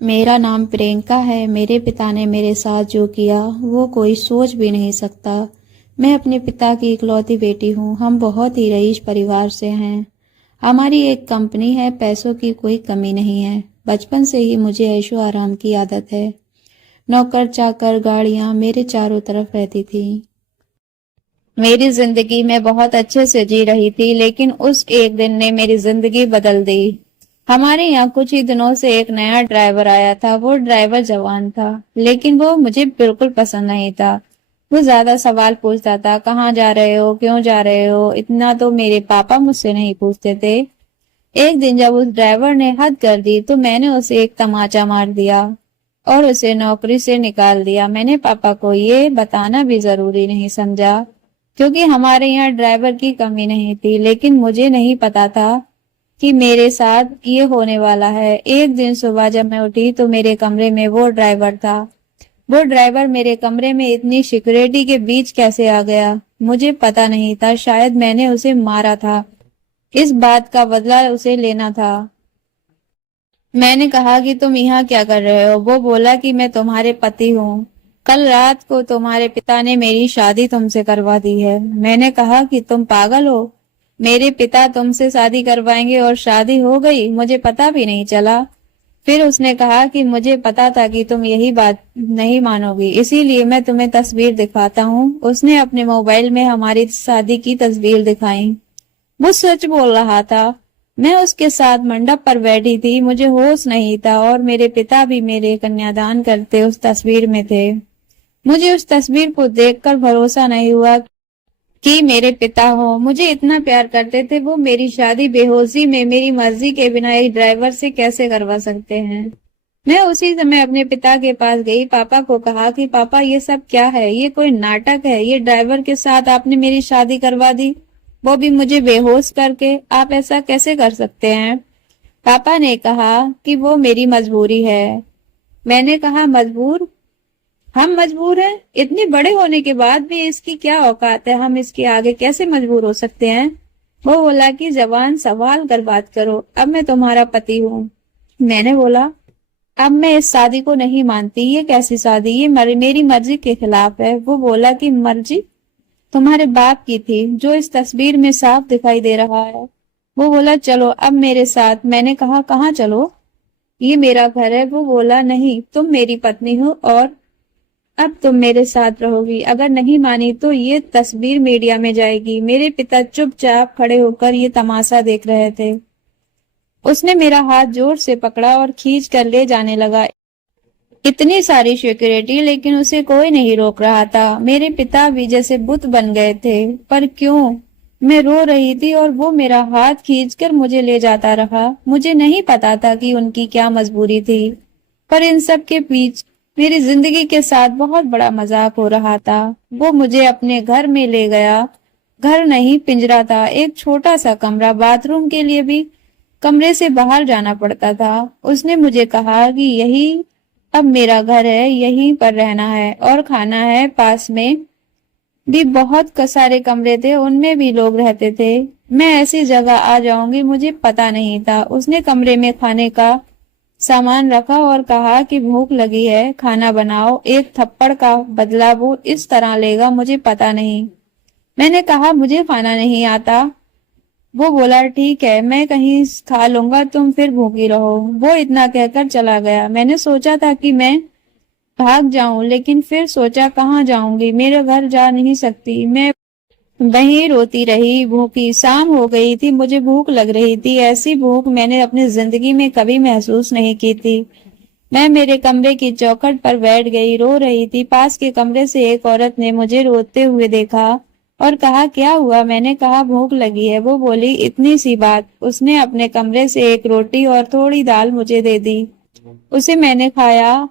मेरा नाम प्रियंका है। मेरे पिता ने मेरे साथ जो किया वो कोई सोच भी नहीं सकता। मैं अपने पिता की इकलौती बेटी हूँ। हम बहुत ही रईस परिवार से हैं। हमारी एक कंपनी है, पैसों की कोई कमी नहीं है। बचपन से ही मुझे ऐशो आराम की आदत है। नौकर चाकर गाड़ियां मेरे चारों तरफ रहती थी। मेरी जिंदगी मैं बहुत अच्छे से जी रही थी, लेकिन उस एक दिन ने मेरी जिंदगी बदल दी। हमारे यहाँ कुछ ही दिनों से एक नया ड्राइवर आया था। वो ड्राइवर जवान था, लेकिन वो मुझे बिल्कुल पसंद नहीं था। वो ज्यादा सवाल पूछता था, कहाँ जा रहे हो, क्यों जा रहे हो। इतना तो मेरे पापा मुझसे नहीं पूछते थे। एक दिन जब उस ड्राइवर ने हद कर दी तो मैंने उसे एक तमाचा मार दिया और उसे नौकरी से निकाल दिया। मैंने पापा को ये बताना भी जरूरी नहीं समझा, क्योंकि हमारे यहाँ ड्राइवर की कमी नहीं थी। लेकिन मुझे नहीं पता था कि मेरे साथ ये होने वाला है। एक दिन सुबह जब मैं उठी तो मेरे कमरे में वो ड्राइवर था। वो ड्राइवर मेरे कमरे में इतनी सिक्योरिटी के बीच कैसे आ गया, मुझे पता नहीं था। शायद मैंने उसे मारा था। इस बात का बदला उसे लेना था। मैंने कहा कि तुम यहाँ क्या कर रहे हो। वो बोला कि मैं तुम्हारे पति हूँ। कल रात को तुम्हारे पिता ने मेरी शादी तुमसे करवा दी है। मैंने कहा कि तुम पागल हो, मेरे पिता तुमसे शादी करवाएंगे और शादी हो गई, मुझे पता भी नहीं चला। फिर उसने कहा कि मुझे पता था कि तुम यही बात नहीं मानोगी, इसीलिए मैं तुम्हें तस्वीर दिखाता हूँ। उसने अपने मोबाइल में हमारी शादी की तस्वीर दिखाई। वो सच बोल रहा था। मैं उसके साथ मंडप पर बैठी थी, मुझे होश नहीं था और मेरे पिता भी मेरे कन्यादान करते उस तस्वीर में थे। मुझे उस तस्वीर को देखकर भरोसा नहीं हुआ कि मेरे पिता हो, मुझे इतना प्यार करते थे। वो मेरी शादी बेहोशी में मेरी मर्जी के बिना एक ड्राइवर से कैसे करवा सकते हैं। मैं उसी समय अपने पिता के पास गई, पापा को कहा कि पापा ये सब क्या है, ये कोई नाटक है। ये ड्राइवर के साथ आपने मेरी शादी करवा दी, वो भी मुझे बेहोश करके। आप ऐसा कैसे कर सकते हैं। पापा ने कहा कि वो मेरी मजबूरी है। मैंने कहा मजबूर, हम मजबूर हैं? इतने बड़े होने के बाद भी इसकी क्या औकात है, हम इसके आगे कैसे मजबूर हो सकते हैं। वो बोला कि जवान संभाल कर बात करो, अब मैं तुम्हारा पति हूँ। मैंने बोला अब मैं इस शादी को नहीं मानती। ये कैसी शादी, ये मेरी मर्जी के खिलाफ है। वो बोला कि मर्जी तुम्हारे बाप की थी, जो इस तस्वीर में साफ दिखाई दे रहा है। वो बोला चलो अब मेरे साथ। मैंने कहा कहाँ चलो, ये मेरा घर है। वो बोला नहीं, तुम मेरी पत्नी हो और अब तुम मेरे साथ रहोगी। अगर नहीं मानी तो ये तस्वीर मीडिया में जाएगी। मेरे पिता चुपचाप खड़े होकर ये तमाशा देख रहे थे। उसने मेरा हाथ जोर से पकड़ा और खींच कर ले जाने लगा। इतनी सारी सिक्योरिटी, लेकिन उसे कोई नहीं रोक रहा था। मेरे पिता भी जैसे बुत बन गए थे। पर क्यों? मैं रो रही थी और वो मेरा हाथ खींचकर मुझे ले जाता रहा। मुझे नहीं पता था कि उनकी क्या मजबूरी थी, पर इन सब के बीच मेरी जिंदगी के साथ बहुत बड़ा मजाक हो रहा था। वो मुझे अपने घर में ले गया। घर नहीं, पिंजरा था, एक छोटा सा कमरा। बाथरूम के लिए भी कमरे से बाहर जाना पड़ता था। उसने मुझे कहा कि यही अब मेरा घर है, यहीं पर रहना है और खाना है। पास में भी बहुत सारे कमरे थे, उनमें भी लोग रहते थे। मैं ऐसी जगह आ जाऊंगी मुझे पता नहीं था। उसने कमरे में खाने का सामान रखा और कहा कि भूख लगी है, खाना बनाओ। एक थप्पड़ का बदला वो इस तरह लेगा, मुझे पता नहीं। मैंने कहा मुझे खाना नहीं आता। वो बोला ठीक है, मैं कहीं खा लूंगा, तुम फिर भूखी रहो। वो इतना कहकर चला गया। मैंने सोचा था कि मैं भाग जाऊं, लेकिन फिर सोचा कहाँ जाऊंगी, मेरे घर जा नहीं सकती। मैं वहीं रोती रही। भूखी शाम हो गई थी, मुझे भूख लग रही थी। ऐसी भूख मैंने अपनी जिंदगी में कभी महसूस नहीं की थी। मैं मेरे कमरे की चौखट पर बैठ गई, रो रही थी। पास के कमरे से एक औरत ने मुझे रोते हुए देखा और कहा क्या हुआ। मैंने कहा भूख लगी है। वो बोली इतनी सी बात। उसने अपने कमरे से एक रोटी और थोड़ी दाल मुझे दे दी। उसे मैंने खाया।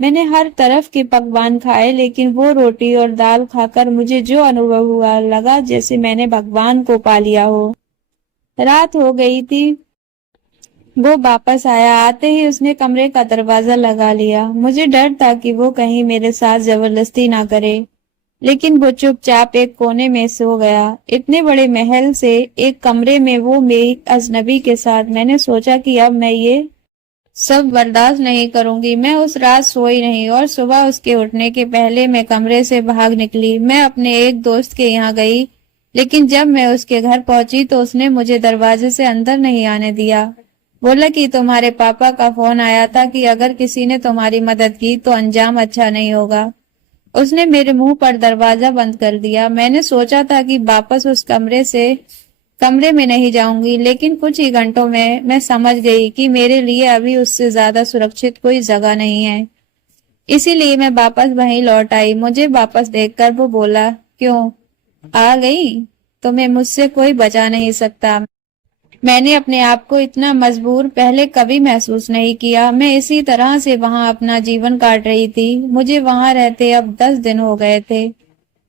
मैंने हर तरफ के पकवान खाए, लेकिन वो रोटी और दाल खाकर मुझे जो अनुभव हुआ, लगा जैसे मैंने भगवान को पा लिया हो। रात हो गई थी। वो वापस आया। आते ही उसने कमरे का दरवाजा लगा लिया। मुझे डर था कि वो कहीं मेरे साथ जबरदस्ती ना करे, लेकिन वो चुपचाप एक कोने में सो गया। इतने बड़े महल से एक कमरे में वो मेरी अजनबी के साथ। मैंने सोचा कि अब मैं ये सब बर्दाश्त नहीं करूंगी। मैं उस रात सोई नहीं और सुबह उसके उठने के पहले मैं कमरे से भाग निकली। मैं अपने एक दोस्त के यहाँ गई, लेकिन जब मैं उसके घर पहुंची तो उसने मुझे दरवाजे से अंदर नहीं आने दिया। बोला कि तुम्हारे पापा का फोन आया था कि अगर किसी ने तुम्हारी मदद की तो अंजाम अच्छा नहीं होगा। उसने मेरे मुंह पर दरवाजा बंद कर दिया। मैंने सोचा था कि वापस उस कमरे में नहीं जाऊंगी, लेकिन कुछ ही घंटों में मैं समझ गई कि मेरे लिए अभी उससे ज्यादा सुरक्षित कोई जगह नहीं है। इसीलिए मैं वापस वहीं लौट आई। मुझे वापस देखकर वो बोला, क्यों आ गई? तुम्हें मुझसे कोई बचा नहीं सकता। मैंने अपने आप को इतना मजबूर पहले कभी महसूस नहीं किया। मैं इसी तरह से वहां अपना जीवन काट रही थी। मुझे वहां रहते अब 10 दिन हो गए थे।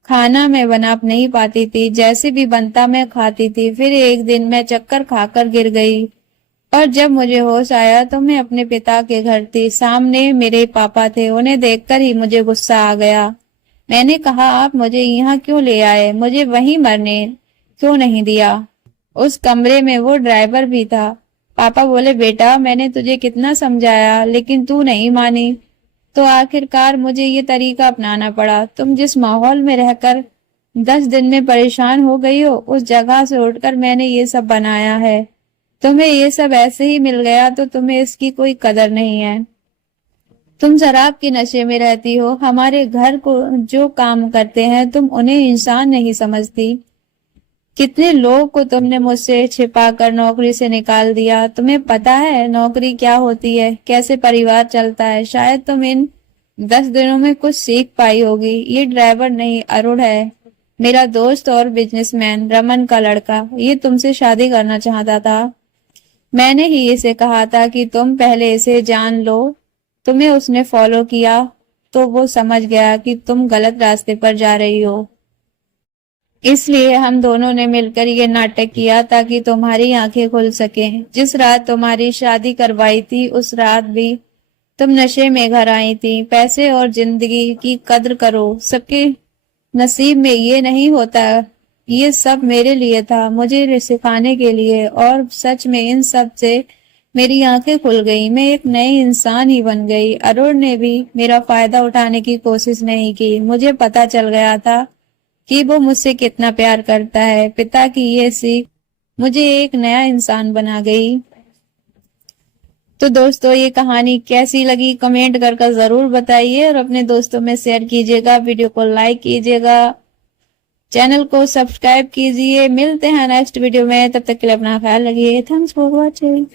खाना मैं बना नहीं पाती थी, जैसे भी बनता मैं खाती थी। फिर एक दिन मैं चक्कर खाकर गिर गई और जब मुझे होश आया तो मैं अपने पिता के घर थी। सामने मेरे पापा थे। उन्हें देखकर ही मुझे गुस्सा आ गया। मैंने कहा, आप मुझे यहाँ क्यों ले आए? मुझे वहीं मरने क्यों नहीं दिया? उस कमरे में वो ड्राइवर भी था। पापा बोले, बेटा मैंने तुझे कितना समझाया लेकिन तू नहीं मानी, तो आखिरकार मुझे ये तरीका अपनाना पड़ा। तुम जिस माहौल में रहकर 10 दिन में परेशान हो गई हो, उस जगह से उठकर मैंने ये सब बनाया है। तुम्हें ये सब ऐसे ही मिल गया तो तुम्हें इसकी कोई कदर नहीं है। तुम शराब के नशे में रहती हो। हमारे घर को जो काम करते हैं तुम उन्हें इंसान नहीं समझती। कितने लोग को तुमने मुझसे छिपाकर नौकरी से निकाल दिया। तुम्हें पता है नौकरी क्या होती है, कैसे परिवार चलता है? शायद तुम इन 10 दिनों में कुछ सीख पाई होगी। ये ड्राइवर नहीं, अरुण है, मेरा दोस्त और बिजनेसमैन, रमन का लड़का। ये तुमसे शादी करना चाहता था। मैंने ही इसे कहा था कि तुम पहले इसे जान लो। तुम्हें उसने फॉलो किया तो वो समझ गया कि तुम गलत रास्ते पर जा रही हो। इसलिए हम दोनों ने मिलकर ये नाटक किया ताकि तुम्हारी आंखें खुल सकें। जिस रात तुम्हारी शादी करवाई थी उस रात भी तुम नशे में घर आई थी। पैसे और जिंदगी की कद्र करो। सबके नसीब में ये नहीं होता। ये सब मेरे लिए था, मुझे सिखाने के लिए। और सच में इन सब से मेरी आंखें खुल गई। मैं एक नई इंसान ही बन गई। अरुण ने भी मेरा फायदा उठाने की कोशिश नहीं की। मुझे पता चल गया था कि वो मुझसे कितना प्यार करता है। पिता की ये सीख मुझे एक नया इंसान बना गई। तो दोस्तों, ये कहानी कैसी लगी कमेंट कर जरूर बताइए और अपने दोस्तों में शेयर कीजिएगा। वीडियो को लाइक कीजिएगा, चैनल को सब्सक्राइब कीजिए। मिलते हैं नेक्स्ट वीडियो में, तब तक के लिए अपना ख्याल रखिए। Thanks for watching.